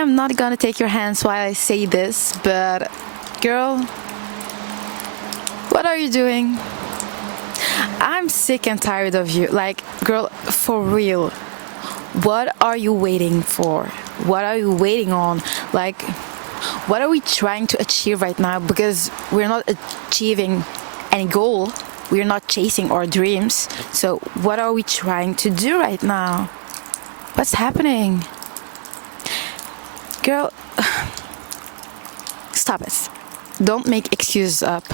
am not gonna take your hands while I say this, but girl, what are you doing? I'm sick and tired of you. Like, girl, for real. What are you waiting for? What are you waiting on? Like, what are we trying to achieve right now? Because we're not achieving any goal. We're not chasing our dreams. So what are we trying to do right now? What's happening? Girl, stop it. Don't make excuses up.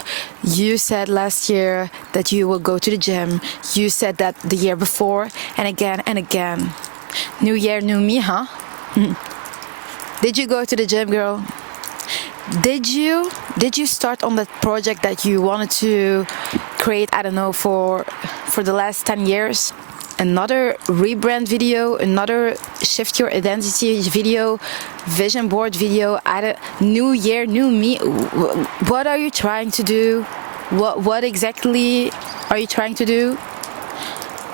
You said last year that you will go to the gym. You said that the year before, and again and again. New year, new me, huh? Did you go to the gym, girl? Did you start on that project that you wanted to create, I don't know, for the last 10 years? Another rebrand video, another shift your identity video, vision board video, new year, new me. What are you trying to do? What exactly are you trying to do?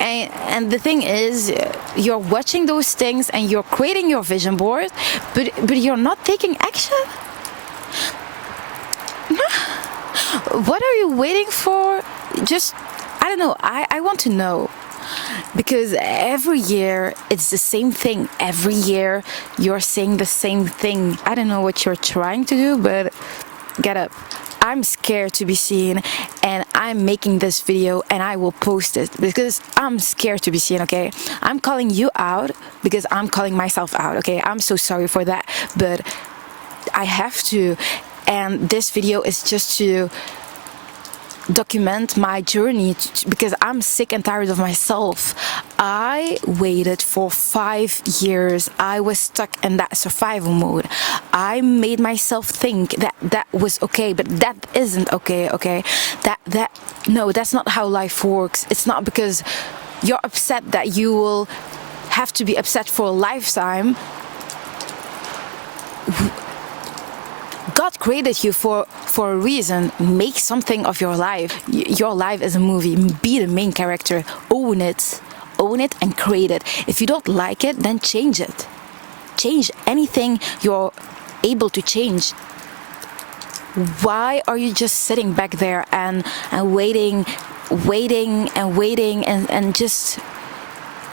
And the thing is, you're watching those things and you're creating your vision board, but you're not taking action. What are you waiting for? Just, I don't know. I want to know. Because every year it's the same thing. Every year you're saying the same thing. I don't know what you're trying to do, but get up. I'm scared to be seen, and I'm making this video and I will post it because I'm scared to be seen, okay? I'm calling you out because I'm calling myself out, okay? I'm so sorry for that, but I have to. And this video is just to document my journey because I'm sick and tired of myself. I waited for 5 years. I was stuck in that survival mode. I made myself think that was okay, but that isn't okay? No, that's not how life works. It's not because you're upset that you will have to be upset for a lifetime. God created you for a reason. Make something of your life. Your life is a movie. Be the main character. Own it and create it. If you don't like it, then change it. Change anything you're able to change. Why are you just sitting back there and waiting and just,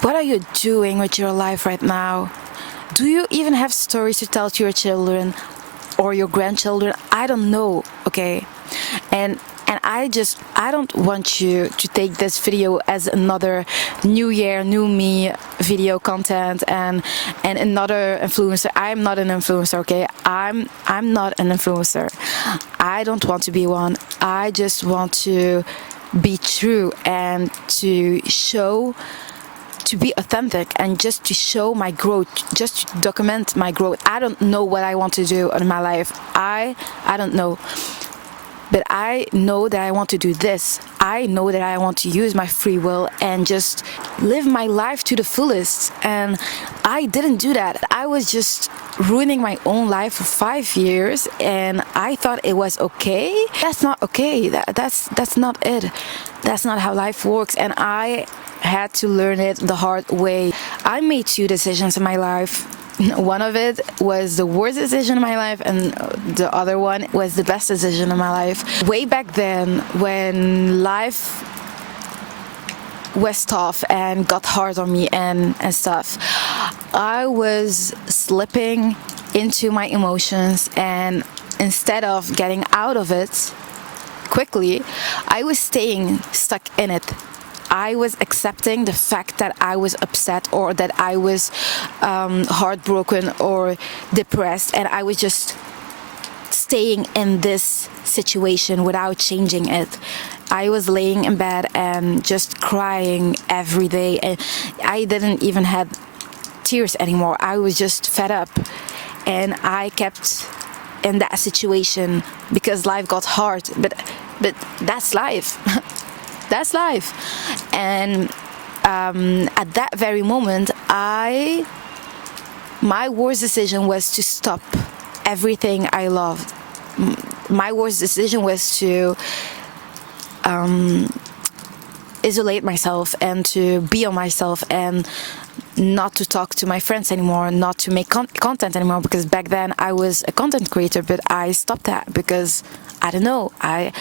what are you doing with your life right now? Do you even have stories to tell to your children or your grandchildren? I don't know, okay? And I don't want you to take this video as another new year, new me video content and another influencer. I'm not an influencer, okay? I'm not an influencer. I don't want to be one. I just want to be true and to show, to be authentic and just to show my growth, just to document my growth. I don't know what I want to do in my life. I don't know. But I know that I want to do this. I know that I want to use my free will and just live my life to the fullest. And I didn't do that. I was just ruining my own life for 5 years and I thought it was okay. That's not okay. That's not it. That's not how life works. And I had to learn it the hard way. I made 2 decisions in my life. One of it was the worst decision in my life and the other one was the best decision in my life. Way back then, when life was tough and got hard on me and stuff, I was slipping into my emotions, and instead of getting out of it quickly, I was staying stuck in it. I was accepting the fact that I was upset or that I was heartbroken or depressed, and I was just staying in this situation without changing it. I was laying in bed and just crying every day, and I didn't even have tears anymore. I was just fed up, and I kept in that situation because life got hard, but that's life. That's life. And at that very moment, my worst decision was to stop everything I love. My worst decision was to isolate myself and to be on myself and not to talk to my friends anymore, not to make content anymore, because back then I was a content creator, but I stopped that because I don't know, I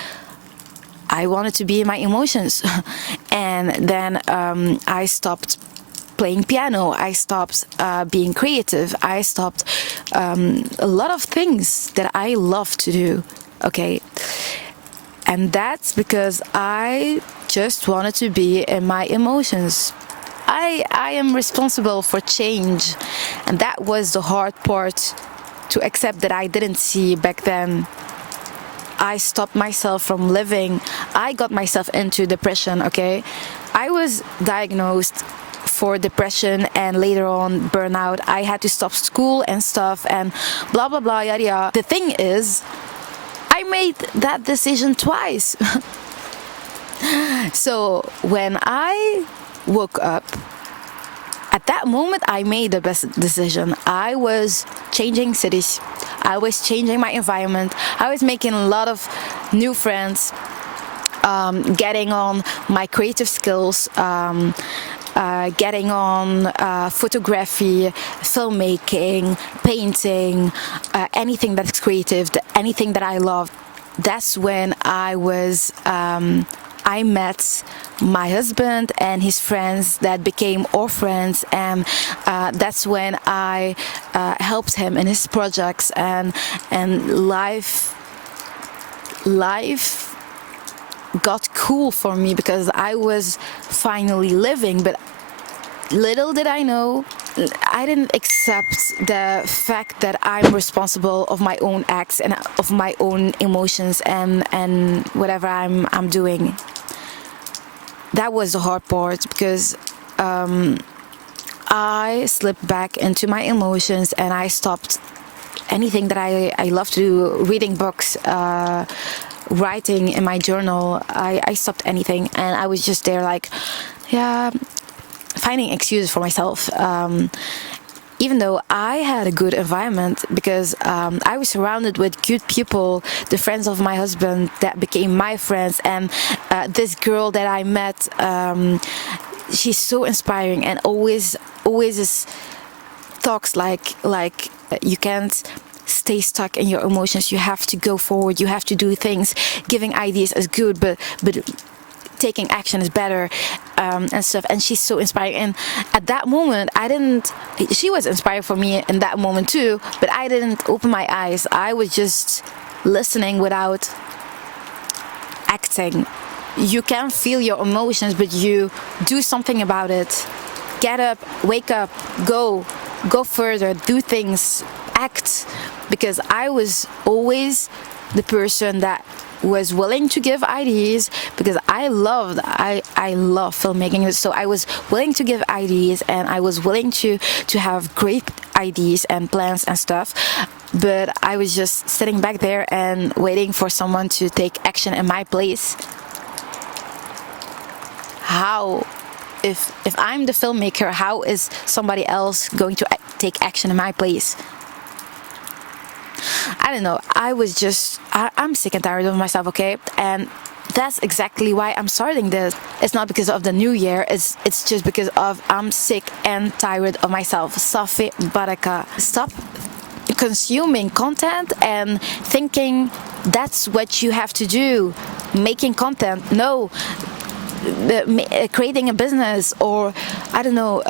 wanted to be in my emotions. And then I stopped playing piano, I stopped being creative, I stopped a lot of things that I love to do, okay? And that's because I just wanted to be in my emotions. I am responsible for change, and that was the hard part to accept that I didn't see back then. I stopped myself from living. I got myself into depression, okay? I was diagnosed for depression and later on burnout. I had to stop school and stuff and blah, blah, blah, yada, yada. The thing is, I made that decision twice. So when I woke up, at that moment I made the best decision. I was changing cities, I was changing my environment, I was making a lot of new friends, getting on my creative skills, getting on photography, filmmaking, painting, anything that's creative, anything that I love. That's when I met my husband and his friends that became our friends, and that's when I helped him in his projects, and life got cool for me because I was finally living. But little did I know, I didn't accept the fact that I'm responsible of my own acts and of my own emotions and whatever I'm doing. That was the hard part, because I slipped back into my emotions and I stopped anything that I love to do, reading books, writing in my journal. I stopped anything, and I was just there like, yeah, finding excuses for myself. Even though I had a good environment, because I was surrounded with good people, the friends of my husband that became my friends, and this girl that I met, she's so inspiring and always is, talks like you can't stay stuck in your emotions, you have to go forward, you have to do things. Giving ideas is good, but taking action is better, and stuff. And she's so inspiring, and at that moment she was inspired for me in that moment too, but I didn't open my eyes. I was just listening without acting. You can feel your emotions, but you do something about it. Get up, wake up, go further, do things, act. Because I was always the person that was willing to give ideas, because I love filmmaking, so I was willing to give ideas, and I was willing to have great ideas and plans and stuff, but I was just sitting back there and waiting for someone to take action in my place. How, if I'm the filmmaker, how is somebody else going to take action in my place? I don't know. I'm sick and tired of myself, okay? And that's exactly why I'm starting this. It's not because of the new year. It's just because of I'm sick and tired of myself. Safi baraka. Stop consuming content and thinking that's what you have to do. Making content. No. Creating a business, or I don't know,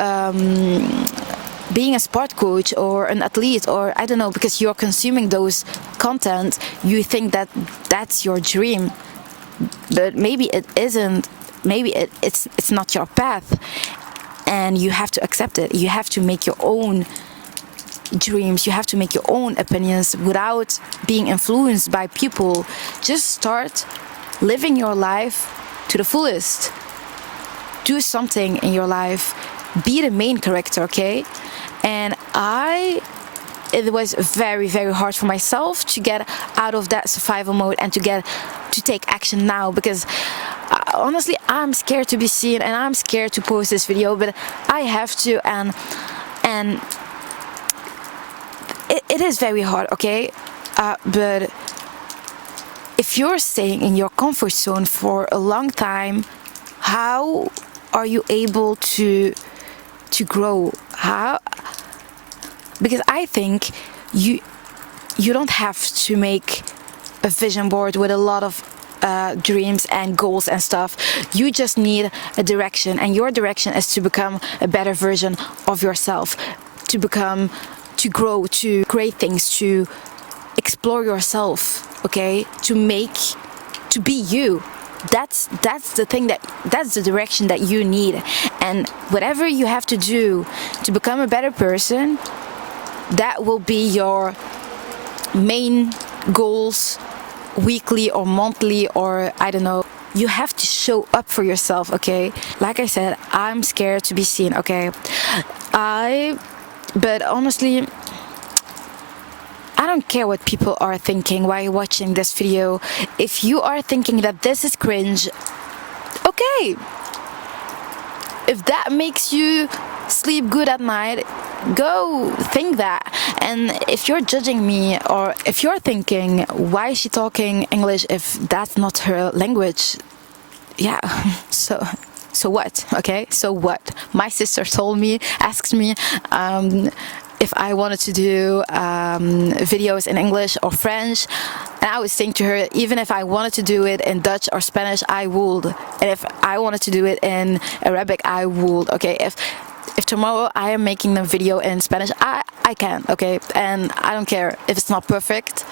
being a sport coach or an athlete, or I don't know, because you're consuming those content, you think that that's your dream, but maybe it isn't. Maybe it's not your path, and you have to accept it. You have to make your own dreams, you have to make your own opinions without being influenced by people. Just start living your life to the fullest. Do something in your life. Be the main character, okay? And it was very, very hard for myself to get out of that survival mode and to take action now, because honestly, I'm scared to be seen and I'm scared to post this video, but I have to, and it is very hard, okay? But if you're staying in your comfort zone for a long time, how are you able to to grow. How? Because I think you don't have to make a vision board with a lot of dreams and goals and stuff. You just need a direction, and your direction is to become a better version of yourself, to grow, to create things, to explore yourself, okay, to be you. That's the thing, that's the direction that you need. And whatever you have to do to become a better person, that will be your main goals, weekly or monthly, or I don't know. You have to show up for yourself, okay? Like I said, I'm scared to be seen, okay? But honestly, I don't care what people are thinking while watching this video. If you are thinking that this is cringe, okay. If that makes you sleep good at night, go think that. And if you're judging me, or if you're thinking, why is she talking English if that's not her language? Yeah, so what, okay? So what? My sister asked me if I wanted to do videos in English or French, and I was saying to her, even if I wanted to do it in Dutch or Spanish, I would. And if I wanted to do it in Arabic, I would, okay? If tomorrow I am making a video in Spanish, I can, okay? And I don't care if it's not perfect.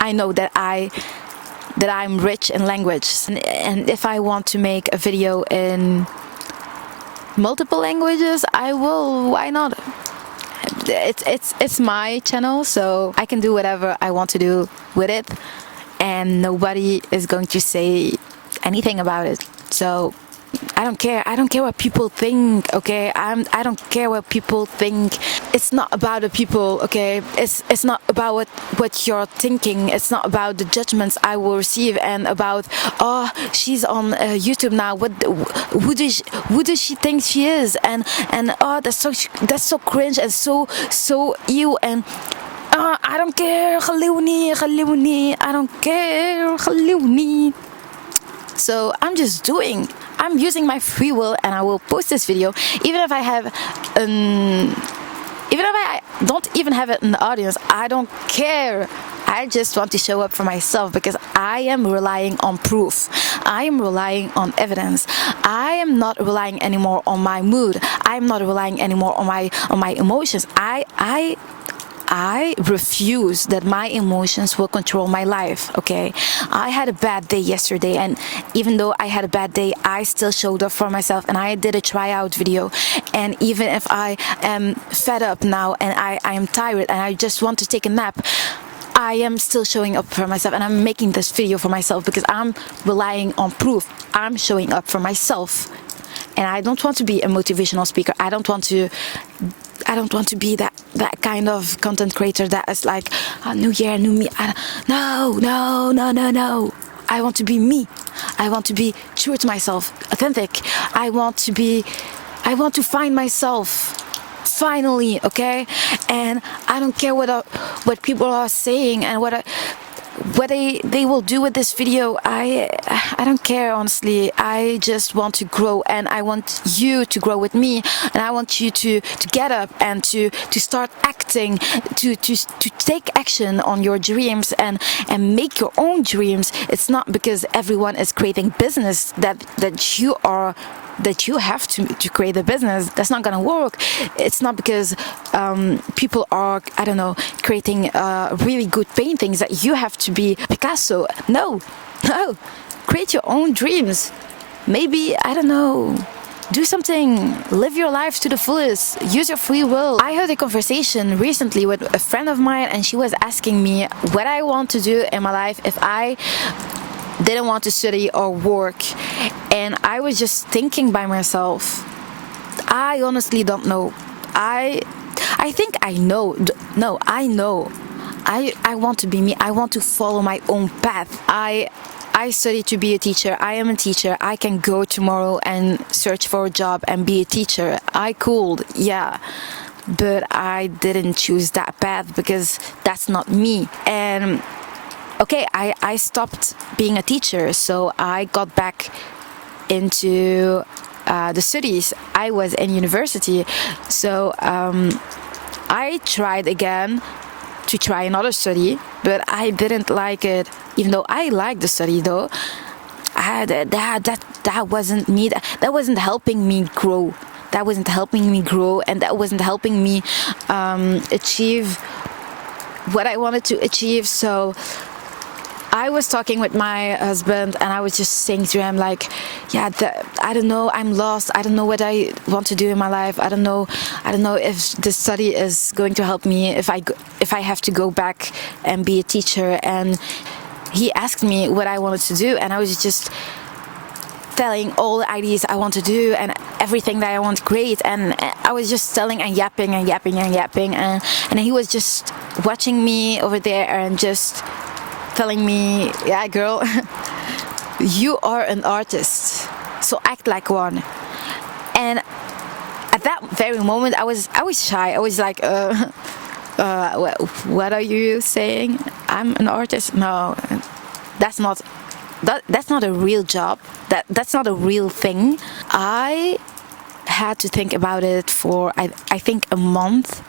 I know that I'm rich in language, and if I want to make a video in multiple languages, I will. Why not? It's my channel, so I can do whatever I want to do with it, and nobody is going to say anything about it. So I don't care. I don't care what people think, okay? I don't care what people think. It's not about the people, okay? It's not about what you're thinking. It's not about the judgments I will receive, and about, oh, she's on YouTube now. Who does she think she is? And oh, that's so cringe and so ew, and I don't care. خلوني. I don't care. خلوني. So I'm using my free will, and I will post this video even if I don't even have an audience. I don't care. I just want to show up for myself, because I am relying on proof. I am relying on evidence. I am not relying anymore on my mood. I am not relying anymore on my emotions. I refuse that my emotions will control my life, okay? I had a bad day yesterday, and even though I had a bad day, I still showed up for myself, and I did a tryout video. And even if I am fed up now, and I am tired, and I just want to take a nap, I am still showing up for myself, and I'm making this video for myself because I'm relying on proof. I'm showing up for myself. And I don't want to be a motivational speaker. I don't want to be that kind of content creator that is like, oh, new year, new me. No. I want to be me. I want to be true to myself, authentic. I want to find myself finally, okay? And I don't care what people are saying and what they will do with this video. I don't care, honestly. I just want to grow, and I want you to grow with me, and I want you to get up and to start acting, to take action on your dreams and make your own dreams. It's not because everyone is creating business that you have to create a business. That's not gonna work. It's not because people are, I don't know, creating really good paintings that you have to be Picasso. No. Create your own dreams. Maybe, I don't know, do something. Live your life to the fullest. Use your free will. I had a conversation recently with a friend of mine, and she was asking me what I want to do in my life if I didn't want to study or work. And I was just thinking by myself, I honestly don't know. I think I know. No, I know. I want to be me. I want to follow my own path. I studied to be a teacher. I am a teacher. I can go tomorrow and search for a job and be a teacher. I could, yeah. But I didn't choose that path because that's not me. And okay, I stopped being a teacher, so I got back into the studies. I was in university, so I tried again to try another study, but I didn't like it. Even though I liked the study, though, that wasn't me. That wasn't helping me grow. That wasn't helping me grow, and that wasn't helping me achieve what I wanted to achieve. So I was talking with my husband, and I was just saying to him, like, yeah, I don't know, I'm lost. I don't know what I want to do in my life. I don't know if this study is going to help me, if I have to go back and be a teacher. And he asked me what I wanted to do, and I was just telling all the ideas I want to do and everything that I want great, and I was just telling and yapping, and he was just watching me over there and just telling me, yeah, girl, you are an artist, so act like one. And at that very moment, I was shy. I was like, what are you saying? I'm an artist? No, that's not a real job. That's not a real thing. I had to think about it for I think a month,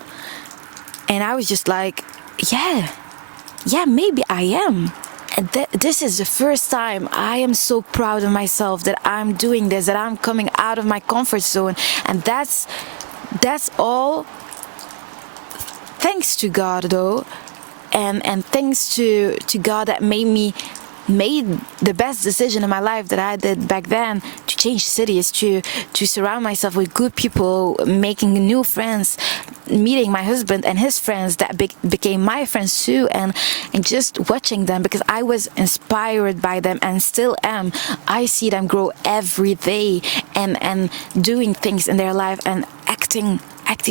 and I was just like, yeah, maybe I am. And this is the first time I am so proud of myself that I'm doing this, that I'm coming out of my comfort zone, and that's all thanks to God, though, and thanks to God that made the best decision in my life that I did back then, to change cities, to surround myself with good people, making new friends, meeting my husband and his friends that became my friends too, and just watching them, because I was inspired by them and still am. I see them grow every day and doing things in their life and acting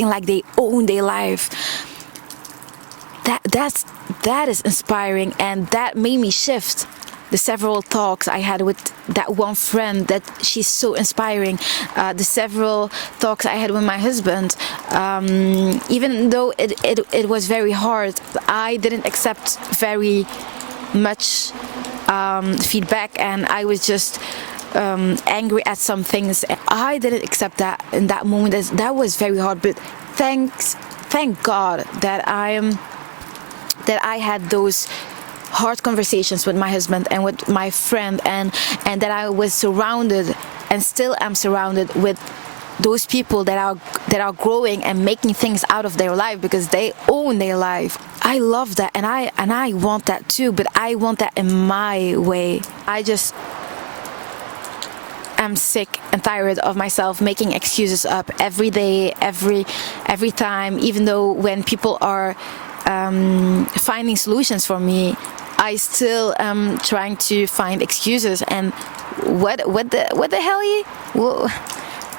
like they own their life. That is inspiring, and that made me shift. The several talks I had with that one friend, that she's so inspiring. The several talks I had with my husband, even though it was very hard, I didn't accept very much feedback, and I was just angry at some things. I didn't accept that in that moment. That was very hard, but thank God that I had those hard conversations with my husband and with my friend, and that I was surrounded and still am surrounded with those people that are growing and making things out of their life, because they own their life. I love that, and I want that too, but I want that in my way. I just am sick and tired of myself making excuses up every day, every time, even though when people are finding solutions for me, I still am trying to find excuses. And what the hell? Well,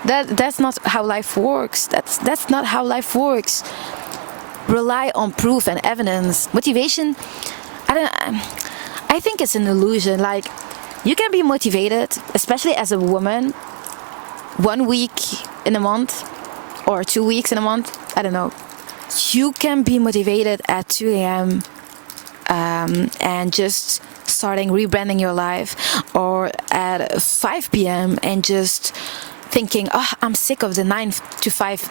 that's not how life works. That's not how life works. Rely on proof and evidence. Motivation, I think it's an illusion. Like, you can be motivated, especially as a woman, 1 week in a month or 2 weeks in a month. I don't know. You can be motivated at 2 a.m. And just starting rebranding your life, or at 5 p.m. and just thinking, oh, I'm sick of the 9 to 5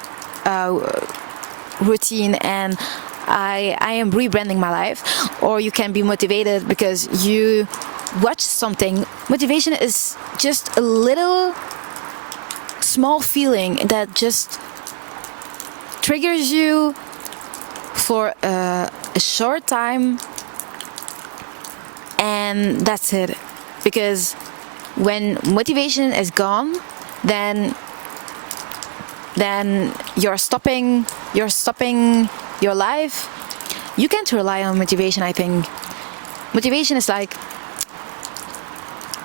routine, and I am rebranding my life. Or you can be motivated because you watch something. Motivation is just a little small feeling that just triggers you for a short time, and that's it. Because when motivation is gone, then you're stopping your life. You can't rely on motivation, I think. Motivation is like,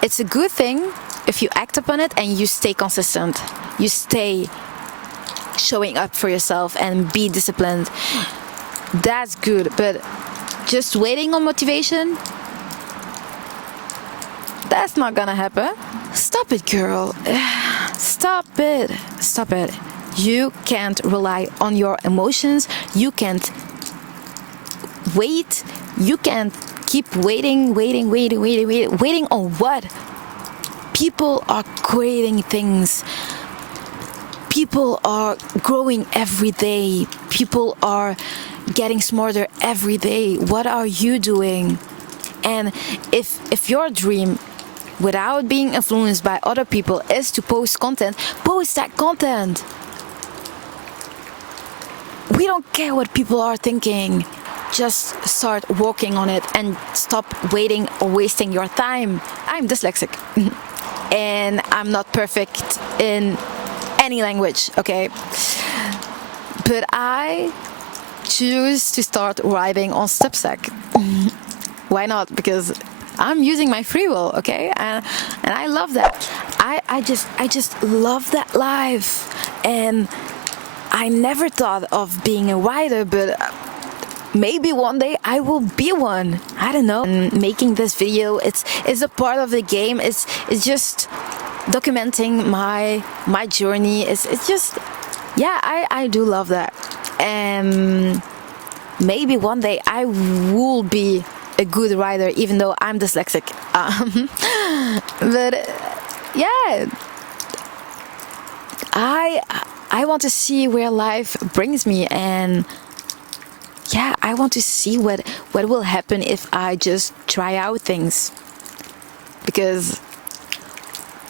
it's a good thing if you act upon it and you stay consistent. You stay showing up for yourself and be disciplined. That's good, but just waiting on motivation, that's not gonna happen. Stop it, girl. Stop it. You can't rely on your emotions. You can't wait. You can't keep waiting. Waiting on what? People are creating things People are growing every day. People are getting smarter every day. What are you doing? And if your dream, without being influenced by other people, is to post content, post that content. We don't care what people are thinking. Just start working on it and stop waiting or wasting your time. I'm dyslexic and I'm not perfect in any language, okay? But I choose to start writing on Substack. Why not? Because I'm using my free will, okay? And I love that. I just love that life. And I never thought of being a writer, but maybe one day I will be one. I don't know. And making this video, it's a part of the game. It's just documenting my journey. It's just, yeah, I do love that. And maybe one day I will be a good writer, even though I'm dyslexic. But yeah, I want to see where life brings me, and yeah, I want to see what will happen if I just try out things. Because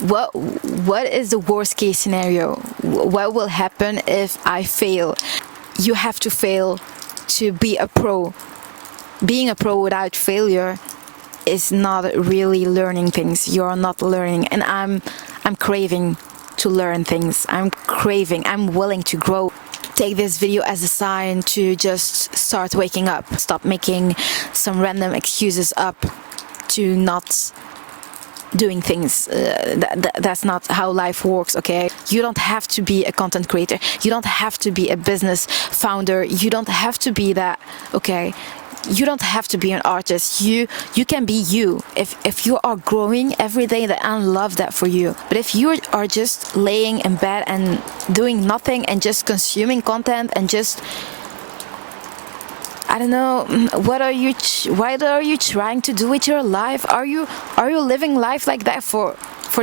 what is the worst case scenario? What will happen if I fail? You have to fail to be a pro. Being a pro without failure is not really learning things. You're not learning, and I'm craving to learn things. I'm willing to grow. Take this video as a sign to just start waking up. Stop making some random excuses up to not doing things. That's not how life works, okay? You don't have to be a content creator. You don't have to be a business founder. You don't have to be that, okay? You don't have to be an artist. You can be you. If you are growing every day, then I love that for you. But if you are just laying in bed and doing nothing and just consuming content and just, I don't know, what are you trying to do with your life? Are you living life like that for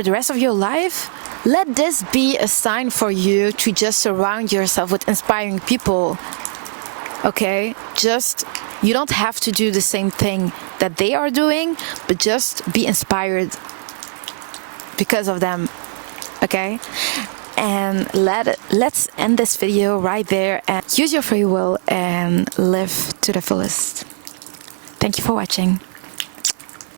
the rest of your life? Let this be a sign for you to just surround yourself with inspiring people. Okay? You don't have to do the same thing that they are doing, but just be inspired because of them. Okay? And let's end this video right there and use your free will and live to the fullest. Thank you for watching.